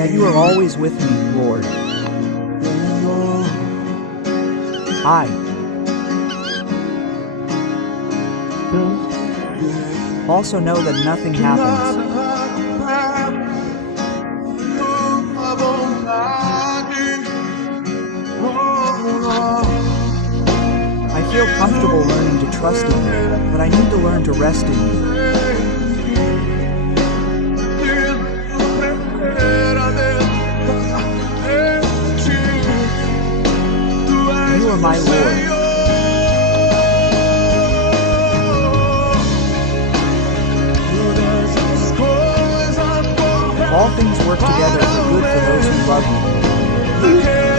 that you are always with me, Lord. I also know that nothing happens I feel comfortable learning to trust in you, but I need to learn to rest in you. You are my Lord. All things work together for good for those who love you.